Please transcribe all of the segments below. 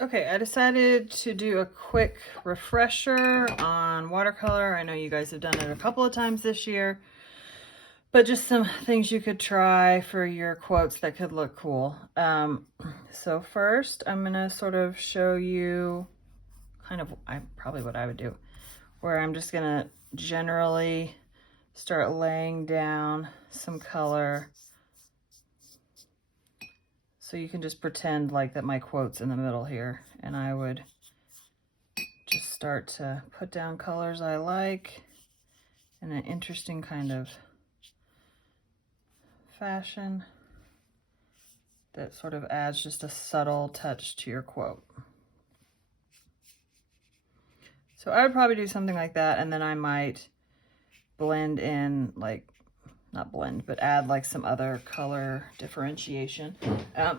Okay, I decided to do a quick refresher on watercolor. I know you guys have done it a couple of times this year, but just some things you could try for your quotes that could look cool. So first, I'm gonna sort of show you kind of probably what I would do, where I'm just gonna generally start laying down some color. So you can just pretend like that my quote's in the middle here, and I would just start to put down colors I like in an interesting kind of fashion that sort of adds just a subtle touch to your quote. So I would probably do something like that, and then I might blend in, like, not blend, but add like some other color differentiation.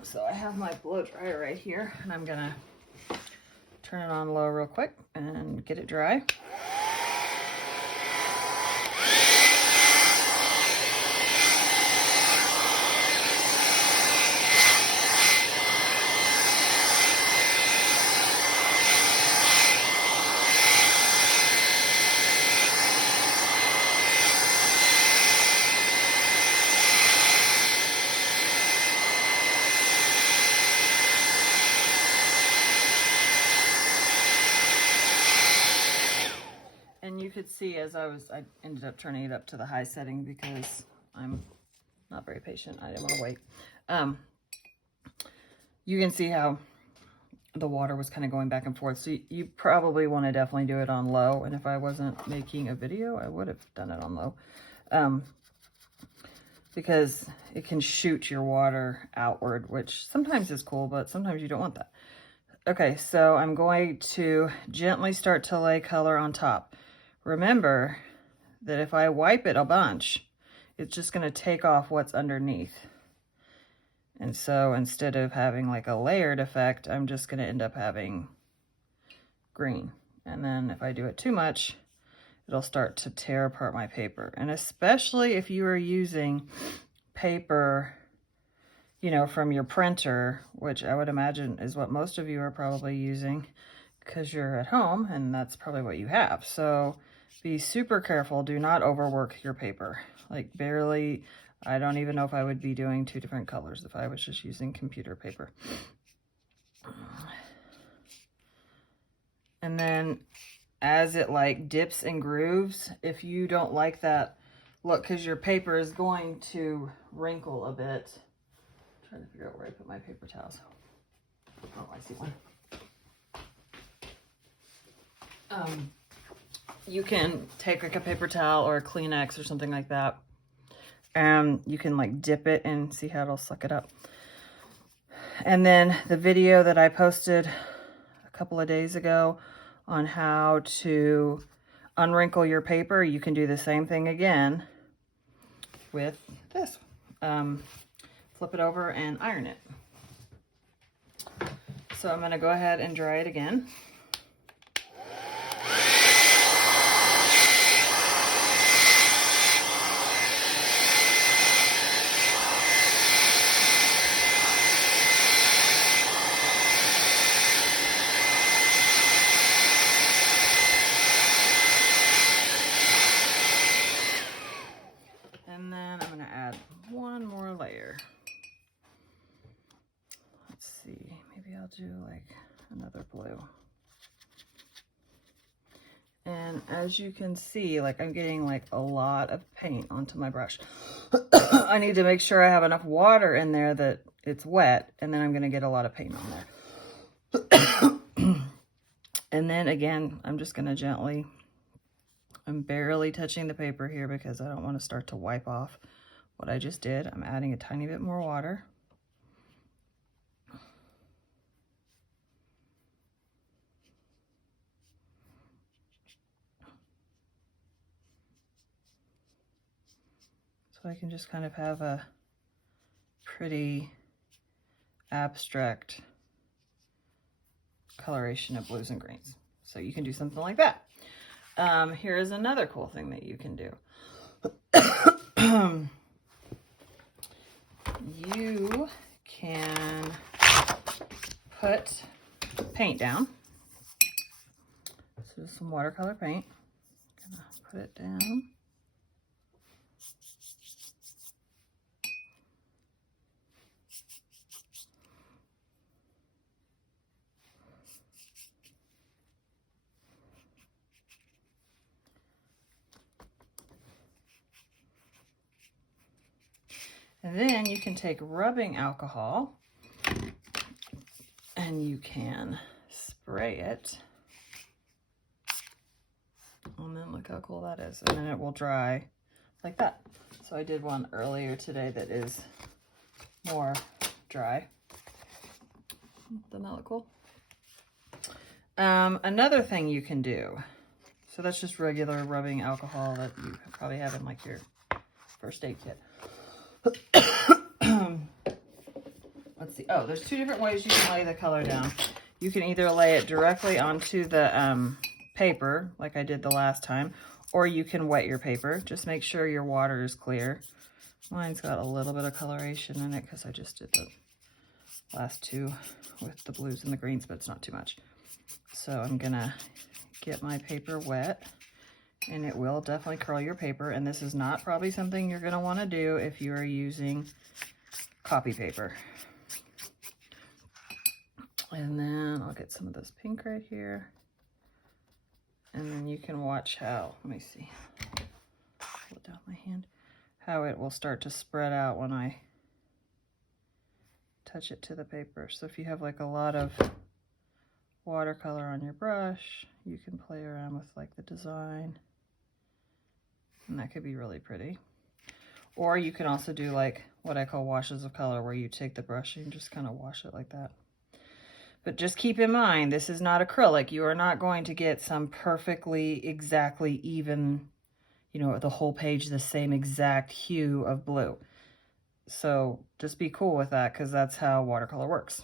So I have my blow dryer right here, and I'm gonna turn it on low real quick and get it dry. And you could see as I ended up turning it up to the high setting because I'm not very patient. I didn't want to wait. You can see how the water was kind of going back and forth. So you probably want to definitely do it on low. And if I wasn't making a video, I would have done it on low. Because it can shoot your water outward, which sometimes is cool, but sometimes you don't want that. Okay, so I'm going to gently start to lay color on top. Remember that if I wipe it a bunch, it's just going to take off what's underneath. And so instead of having like a layered effect, I'm just going to end up having green. And then if I do it too much, it'll start to tear apart my paper. And especially if you are using paper, you know, from your printer, which I would imagine is what most of you are probably using because you're at home and that's probably what you have. So be super careful. Do not overwork your paper. Like barely, I don't even know if I would be doing 2 different colors if I was just using computer paper. And then as it like dips and grooves, if you don't like that look, because your paper is going to wrinkle a bit. I'm trying to figure out where I put my paper towels. Oh, I see one. You can take like a paper towel or a Kleenex or something like that, and you can like dip it and see how it'll suck it up. And then the video that I posted a couple of days ago on how to unwrinkle your paper, you can do the same thing again with this. Flip it over and iron it. So I'm going to go ahead and dry it again. And then I'm going to add one more layer. Let's see, maybe I'll do like another blue. And as you can see, like I'm getting like a lot of paint onto my brush. I need to make sure I have enough water in there that it's wet, and then I'm going to get a lot of paint on there. And then again, I'm just going to gently, I'm barely touching the paper here because I don't want to start to wipe off what I just did. I'm adding a tiny bit more water. So I can just kind of have a pretty abstract coloration of blues and greens. So you can do something like that. Here is another cool thing that you can do. You can put paint down. So some watercolor paint. Gonna put it down. And then you can take rubbing alcohol and you can spray it. And then look how cool that is. And then it will dry like that. So I did one earlier today that is more dry. Doesn't that look cool? Another thing you can do. So that's just regular rubbing alcohol that you probably have in like your first aid kit. Let's see. Oh, there's two different ways you can lay the color down. You can either lay it directly onto the paper, like I did the last time, or you can wet your paper. Just make sure your water is clear. Mine's got a little bit of coloration in it because I just did the last two with the blues and the greens, but it's not too much. So I'm gonna get my paper wet, and it will definitely curl your paper. And this is not probably something you're gonna want to do if you are using copy paper. And then I'll get some of this pink right here. And then you can watch how, let me see, pull it down my hand, how it will start to spread out when I touch it to the paper. So if you have like a lot of watercolor on your brush, you can play around with like the design. And that could be really pretty. Or you can also do like what I call washes of color, where you take the brush and just kind of wash it like that. But just keep in mind, this is not acrylic. You are not going to get some perfectly, exactly even, you know, the whole page the same exact hue of blue. So just be cool with that, because that's how watercolor works.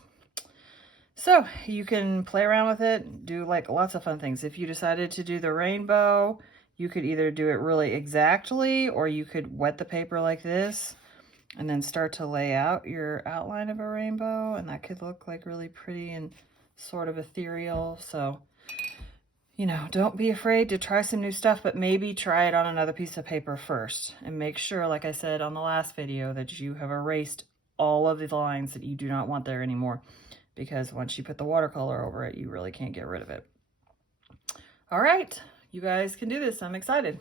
So you can play around with it, do like lots of fun things. If you decided to do the rainbow, you could either do it really exactly, or you could wet the paper like this and then start to lay out your outline of a rainbow, and that could look like really pretty and sort of ethereal. So, you know, don't be afraid to try some new stuff, but maybe try it on another piece of paper first, and make sure, like I said on the last video, that you have erased all of the lines that you do not want there anymore, because once you put the watercolor over it, you really can't get rid of it. All right, you guys can do this. I'm excited.